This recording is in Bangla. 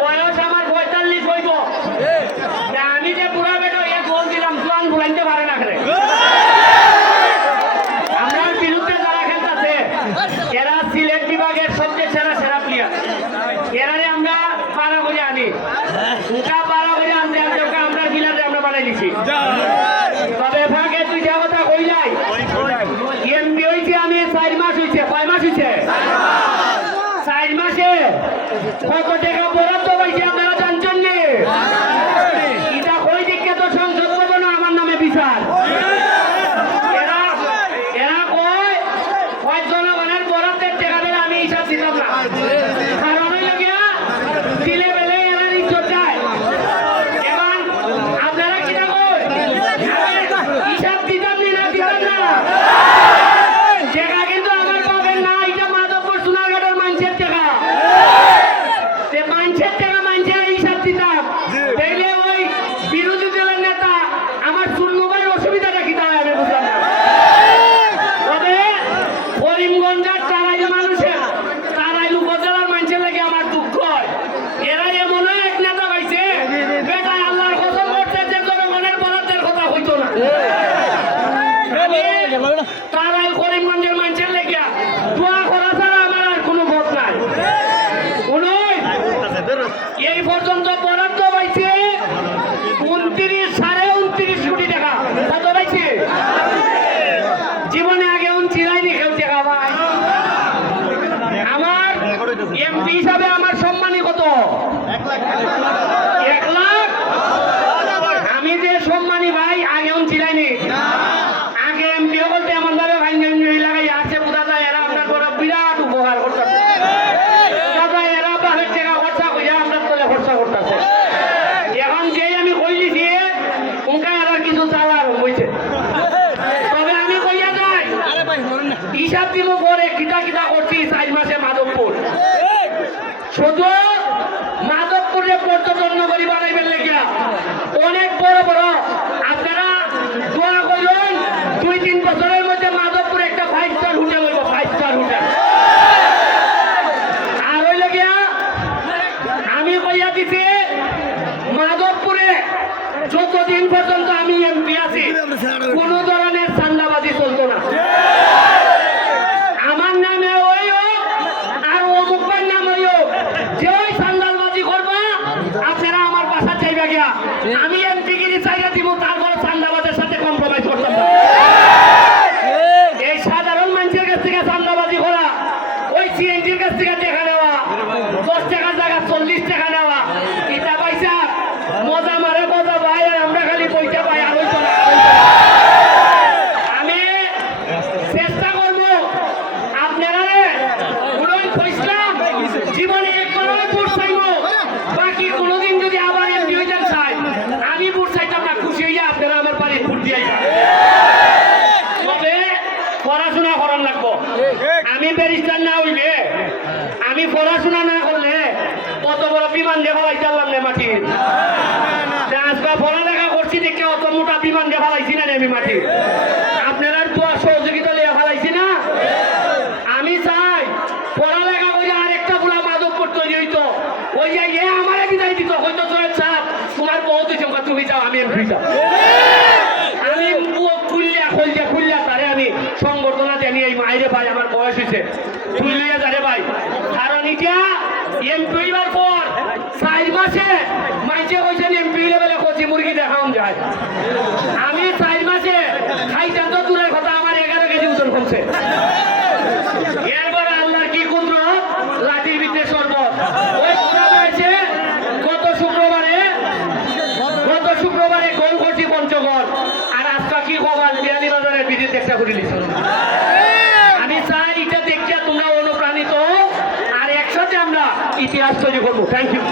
বয়স আমার 45 হইব। আমি যে বুড়া বেটো এ গোল দিলাম জোয়ান বুলাইতে পারে না খেলে। আমরা বিরুদ্ধে যারা খেলতেছে এরা সিলেট বিভাগের সবচেয়ে সেরা সেরা প্লেয়ার। এরারে আমরা পাড়া করে আনি, পাড়া করে আনতে আনতে আমরা গিলাতে আমরা বানাই দিছি। তবে ফাঁকে দুইটা কথা কই যাই, এমপি হয়েছে আমি 4 মাস হয়েছে। 5 মাস হয়েছে? 4 মাসে কত টাকা বরাদ্দ পাইছে আপনারা জানছেন নি? এটা কই দিকে তো সংসদ ভবন আমার নামে বিচার। এরা কয় জনগণের বরাদ্দের টাকা দিলে আমি হিসাব দিতাম না। কারণ হইল গিয়া দিলে বেলে এরা ইজ্জত যায়। এবং আপনারা কিনা কই হিসাব দিতাম না দিতাম না। টাকা কিন্তু আমার পাবেন না, এটা মাধবপুর সোনারঘাটের মানুষের টাকা। মানুষের টাকা মানুষের হিসাব দিতাম। তাইলে ওই বিরোধী দলের নেতা আমার শূন্যবারের অসুবিধাটা কি তাই আমি বুঝলাম না। তবে করিমগঞ্জের তারাইল মানুষের তারাইল উপজেলার মানুষের লাগে আমার দুঃখ হয়। এরা এমন এক নেতা পাইছে বেটা আল্লাহর কসম করতে যে জনগণের বরাদ্দের কথা হইতো না। তারাইল করিমগঞ্জের মানুষের লেগে দোয়া করা ছাড়া আমার আর কোনো ভোট নাই। এই পর্যন্ত বরাদ্দ পাইছে 29.29 কোটি টাকা। কত পাইছে? জীবনে আগে চিরাইনি কেউ টাকা ভাই। আমার এমপি হিসাবে আমার সম্মানী কত? 1 লাখ। আমি যে সম্মানী ভাই আগে চিরাইনি। আগে এমপি বলতে এমন ভাবে ভাই লাগাই আছে বোঝা যায় এরা আপনার বড় বিরাট উপকার করতেছে। এরা বাপের টাকা খরচা কইয়া আপনার তোলে খরচা করতেছে। এখন যেই আমি কই দিছি উনকা এরা কিছু চালার হইছে। তবে আমি কইয়া যাই হিসাব দিব পরে কিটা কিটা করছি 4 মাসে মাধবপুর। শুধু মাধবপুরে পর্যটন নগরী বানাইবেন লেগিয়া অনেক বড় বড় আপনারা দোয়া করুন 2-3 বছরের মধ্যে মাধবপুরে একটা 5 স্টার হোটেল হইব। 5 স্টার হোটেল। আর হইল গিয়া আমি কইয়া দিছি মাধবপুরে যতদিন পর্যন্ত আমি এমপি আছি কোন ধরনের চান্দাবাজি চলতো না। আমার নামে ওই আর অমুকের নাম ওই যে ওই চান্দাবাজি করবা আপনারা আমার বাসা চাইবা গিয়া আমি এমপি গিরি চাইয়া দিব, তারপর চান্দাবাজের সাথে কম্প্রোমাইজ করতাম না। এই সাধারণ মানুষের কাছ থেকে চান্দাবাজি করা, ওই সিএনজির কাছ থেকে টাকা নেওয়া, 10 টাকার জায়গা 40 টাকা নেওয়া, এটা পয়সা মজা মারে মজা ভাই। আর আমরা খালি পয়সা পাই আর ওই চলা। আমি চেষ্টা করব আপনারা জীবনে একবার ভোট চাইব, বাকি কোনোদিন যদি আবার এমপি হইতে চাই আমি ভোট চাইতাম না। খুশি হইয়া আপনারা আমার বাড়ি ভোট দিয়ে তবে পড়াশোনা করার লাগবো। আমি ব্যারিস্টার না হইলে, আমি পড়াশোনা না করলে কত বড় বিমান দেখা পাইতাম না মাটি। আজকে পড়ালেখা করছি দেখে অত মোটা বিমান দেখা পাইছি না আমি মাটি। আপনারা তো সহযোগিতা লিয়ে ফেলাইছি না। আমি চাই পড়ালেখা করে আরেকটা বলা মাধবপুর তৈরি হইতো। ওই যে আমার বিদায় দিত হয়তো তোর চাপ তোমার বহুত তুমি যাও আমি এমপি যাও। আমি খুললিয়া তারে আমি সংবর্ধনা জানি এই মাইরে ভাই আমার বয়স হয়েছে খুললিয়া যারে ভাই। কারণ এটা এমপি হইবার পর 4 মাসে মাইছে কইছেন এমপি লেভেলে কচি মুরগি দেখানো যায়। আমি 4 মাসে খাইতাম তো দূরের কথা আমার 11 কেজি ওজন কমছে। এরপরে আল্লাহর কি কুদরত, লাঠির ভিতরে শরবত। ওই পুরা হয়েছে গত শুক্রবারে গোল করছি পঞ্চগড়। আর আজকা কি খবর বিয়ানীবাজারের বিদ্যুৎ একটা করে নিয়েছিল। আমি চাই এটা দেখিয়া তোমরা অনুপ্রাণিত আর একসাথে আমরা ইতিহাস তৈরি করবো। Thank you.